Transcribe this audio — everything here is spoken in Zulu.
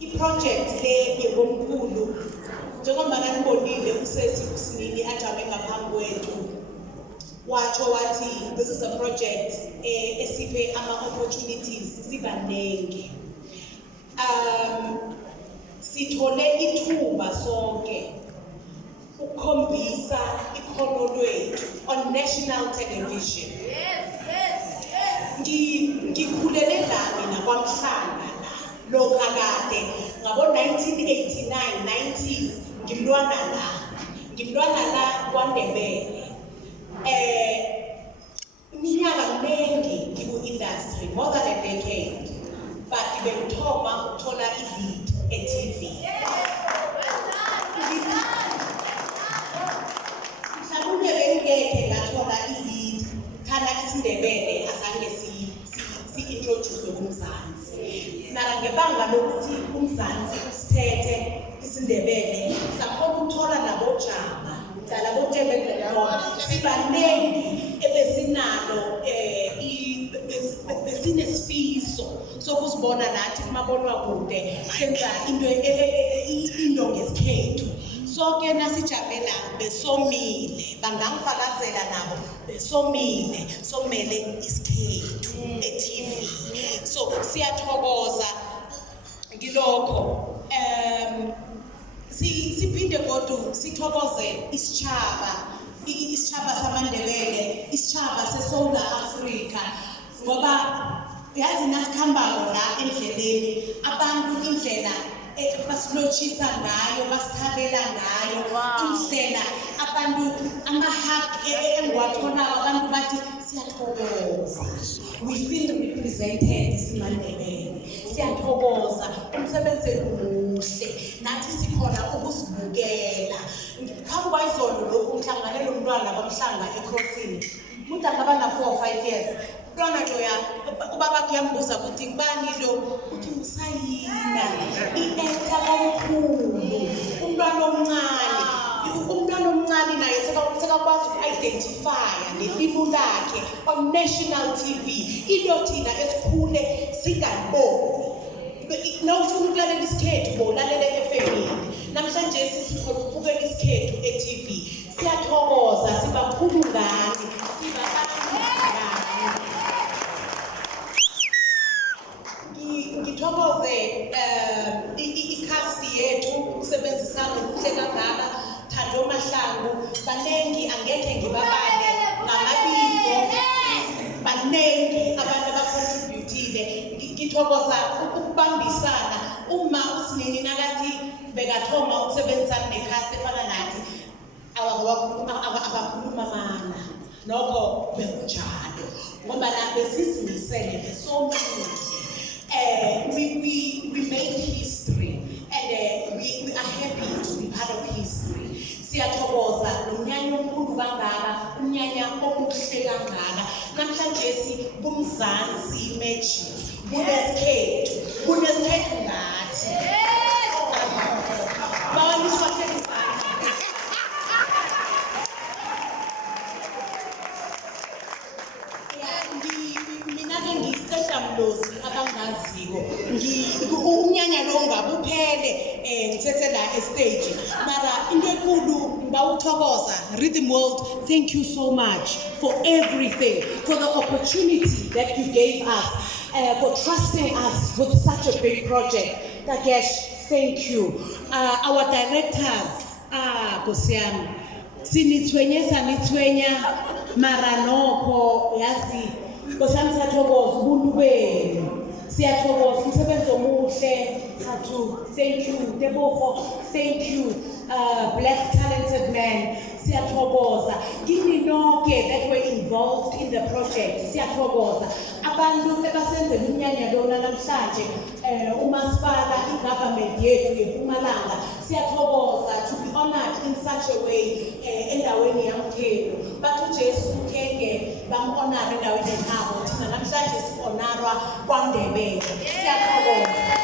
i-project le yekomkhulu njengoba nanibonile usesi usinini ajame ngaphambi kwethu watsho wathi this is a project esiphe ama-opportunities sibanengi. Sithole ithuba sonke ukukhombisa ikhono lwethu on national television. Ngikhulele la mina kwaMhlanga lokha kade ngabo 1989 90s ngimntwana la kwaNdebele. Iminyaka minengi ngiku-industry, more than a decade, but bengithoma ukuthola i-lead e-TV. Mhlawumbe bengekhe ngathola i-lead khana isiNdebele azange si-introduce kuMzansi. Mara ngebanga lokuthi uMzansi usithethe isiNdebele sakhona ukuthola nabojama sibanengi ebesinalo besinesifiso sokuzibona nathi kumabonakude senza into ngesikhethu. Sonke nasijamela besomile, bangangifakazela nabo somele isikhethu e-TV. So siyathokoza ngilokho. Siphinde kodwa sithokoze isitshaba samaNdebele, isitshaba seSouth Africa, ngoba yazi nasikhambako la endleleni abantu indlela basilotshisa ngayo, basithabela ngayo, indlela abantu amahug engiwatholayo abantu bathi siyathokoza, we feel represented isimaNdebele, siyathokoza umsebenzi muhle nathi sikhona ukuzibukela. Phambi kwayizolo lokhu ngihlangane nomntwana kwaMhlanga eCrossini, umuntu angaba na 4 or 5 years. Umntwana loya ubaba kuyambuza ukuthi ngibani lo, uthi ngusayina i-actor Komkhulu, umntwana omncane naye sekakwazi uku-identifya nelimu lakhe on national TV, into thina esikhule singaliboni. Nawufuna ukulalela isikhethu bolalela efemini, namhlanje sisikhona ukubukela isikhethu e-TV. Siyathokoza, sibakhulu ngani, ngithokoze i-cast yethu ukusebenzisana okuhle kangaka. Thando Mahlangu, banengi angekhe ngibabale ngamabizo, banengi abantu abacontributile. Ngithokoza ukubambisana uma usinini nakathi bekathoma ukusebenzisana ne-cast efana nathi abakhuluma mana nokho bekunjalo ngoba la besizimisele besomile. We made history and we are happy to be part of history. Siyathokoza nomnyanya omkhulu kangaka, umnyanya omuhle kangaka. Namhlanje kuMzansi Magic, kunesikhethu ngathi. Mina-ke ngiyisiceda mlozi abangaziko. Umnyanya lo ngabuphele ngithethe la estage. Mara into enkulu ngibawuthokoza Rhythm World, thank you so much for everything, for the opportunity that you gave us, for trusting us with such a big project. Takesh, thank you. Our directors, Kosiam, sinithwenya mara nokho yazi Kosiam siyathokoza ubuntu benu, siyathokoza umsebenzi omuhle. Thank you. Tebogo, thank you. Black talented man, siyathokoza. Kini nonke that were involved in the project, siyathokoza. Abantu ebasenzela umnyanya lona namhlanje, umasipala, i-government yethu yeMpumalanga, siyathokoza to be honored in such a way endaweni yamkhelu. Bathu Jesu kenge bam-honor endaweni yabo, thina namhlanje si-honarwa kwaNdebele. Siyathokoza.